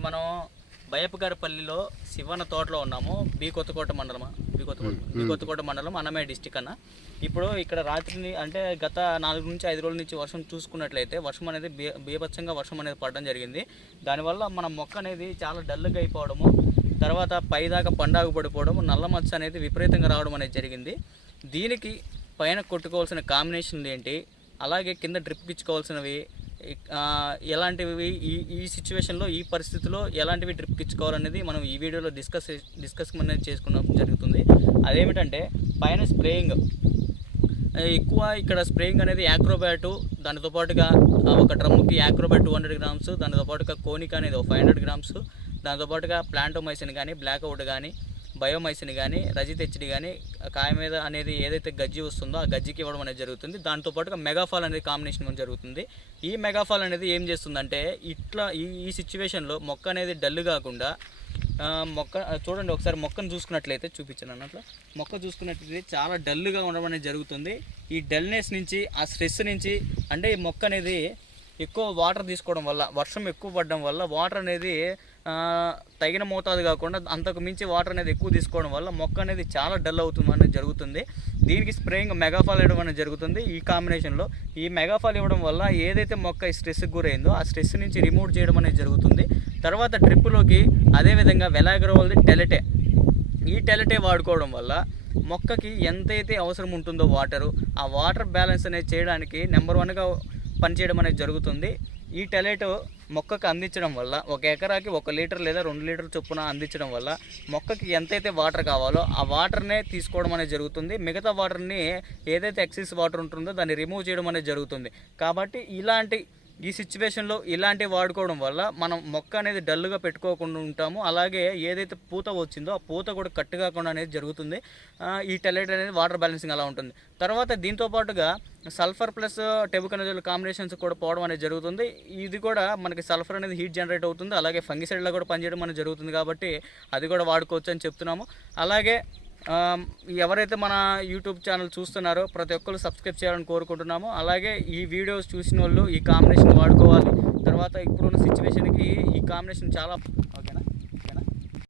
ఇప్పుడు మనం బయ్యప్పగారిపల్లిలో శివన్న తోటలో ఉన్నాము. బి కొత్తకోట మండలం అన్నమయ్య డిస్టిక్ అన్న. ఇప్పుడు ఇక్కడ రాత్రిని అంటే గత 4 నుంచి 5 రోజుల నుంచి వర్షం చూసుకున్నట్లయితే వర్షం అనేది బీభత్సంగా వర్షం అనేది పడడం జరిగింది. దానివల్ల మన మొక్క అనేది చాలా డల్గా అయిపోవడము, తర్వాత పైదాకా పండాగు పడిపోవడము, నల్ల మచ్చ అనేది విపరీతంగా రావడం అనేది జరిగింది. దీనికి పైన కొట్టుకోవాల్సిన కాంబినేషన్లు ఏంటి, అలాగే కింద డ్రిప్కి ఇచ్చుకోవాల్సినవి ఎలాంటివి, ఈ సిచ్యువేషన్లో ఈ పరిస్థితిలో ఎలాంటివి డ్రిప్కి ఇచ్చుకోవాలనేది మనం ఈ వీడియోలో డిస్కస్ అనేది చేసుకున్న జరుగుతుంది. అదేమిటంటే పైన స్ప్రేయింగ్ ఎక్కువ, ఇక్కడ స్ప్రేయింగ్ అనేది యాక్రోబ్యాటు, దానితో పాటుగా ఒక డ్రమ్ముకి యాక్రోబ్యాట్ 200 గ్రామ్స్, దానితో పాటుగా కోనికా అనేది 500 గ్రామ్స్, దాంతో పాటుగా ప్లాంటోమైసిన్ కానీ, బ్లాక్అవుట్ కానీ, బయోమైసిన్ కానీ, రజిత్ హెచ్డి కానీ, కాయ మీద అనేది ఏదైతే గజ్జి వస్తుందో ఆ గజ్జికి ఇవ్వడం అనేది జరుగుతుంది. దాంతోపాటుగా మెగాఫాల్ అనేది కాంబినేషన్ జరుగుతుంది. ఈ మెగాఫాల్ అనేది ఏం చేస్తుందంటే ఇట్లా ఈ సిచ్యువేషన్లో మొక్క అనేది డల్ కాకుండా, మొక్క చూడండి ఒకసారి మొక్కను చూసుకున్నట్లయితే చూపించాను అన్నట్లు, మొక్క చూసుకున్నట్లయితే చాలా డల్గా ఉండడం అనేది జరుగుతుంది. ఈ డల్నెస్ నుంచి, ఆ స్ట్రెస్ నుంచి, అంటే ఈ మొక్క అనేది ఎక్కువ వాటర్ తీసుకోవడం వల్ల, వర్షం ఎక్కువ పడడం వల్ల వాటర్ అనేది తగిన మోతాదు కాకుండా అంతకు మించి వాటర్ అనేది ఎక్కువ తీసుకోవడం వల్ల మొక్క అనేది చాలా డల్ అవుతుంది అనేది జరుగుతుంది. దీనికి స్ప్రేయింగ్ మెగాఫాల్ ఇవ్వడం అనేది జరుగుతుంది. ఈ కాంబినేషన్లో ఈ మెగాఫాల్ ఇవ్వడం వల్ల ఏదైతే మొక్క ఈ స్ట్రెస్కి గురైందో ఆ స్ట్రెస్ నుంచి రిమూవ్ చేయడం అనేది జరుగుతుంది. తర్వాత డ్రిప్లోకి అదేవిధంగా వెలాగ్రోవల్ది టెలెటే, ఈ టెలెటే వాడుకోవడం వల్ల మొక్కకి ఎంతైతే అవసరం ఉంటుందో వాటరు, ఆ వాటర్ బ్యాలెన్స్ అనేది చేయడానికి నెంబర్ 1గా పనిచేయడం అనేది జరుగుతుంది. ఈ టెలెట్ మొక్కకు అందించడం వల్ల 1 ఎకరాకి 1 లీటర్ లేదా 2 లీటర్ చొప్పున అందించడం వల్ల మొక్కకి ఎంతైతే వాటర్ కావాలో ఆ వాటర్నే తీసుకోవడం అనేది జరుగుతుంది. మిగతా వాటర్ని ఏదైతే ఎక్సెస్ వాటర్ ఉంటుందో దాన్ని రిమూవ్ చేయడం అనేది జరుగుతుంది. కాబట్టి ఈ సిచ్యువేషన్లో ఇలాంటివి వాడుకోవడం వల్ల మనం మొక్క అనేది డల్గా పెట్టుకోకుండా ఉంటాము. అలాగే ఏదైతే పూత వచ్చిందో ఆ పూత కూడా కట్టు కాకుండా అనేది జరుగుతుంది. ఈ టెలెట్ అనేది వాటర్ బ్యాలెన్సింగ్ అలా ఉంటుంది. తర్వాత దీంతో పాటుగా సల్ఫర్ ప్లస్ టెబుకనజోల్ కాంబినేషన్స్ కూడా పోవడం అనేది జరుగుతుంది. ఇది కూడా మనకి సల్ఫర్ అనేది హీట్ జనరేట్ అవుతుంది, అలాగే ఫంగిసైడ్లో కూడా పనిచేయడం అనేది జరుగుతుంది. కాబట్టి అది కూడా వాడుకోవచ్చు అని చెప్తున్నాము. అలాగే ఎవరైతే మన యూట్యూబ్ ఛానల్ చూస్తున్నారో ప్రతి ఒక్కరు సబ్స్క్రైబ్ చేయాలని కోరుకుంటున్నాము. అలాగే ఈ వీడియోస్ చూసిన వాళ్ళు ఈ కాంబినేషన్ వాడుకోవాలి. తర్వాత ఇప్పుడున్న సిచ్యువేషన్కి ఈ కాంబినేషన్ చాలా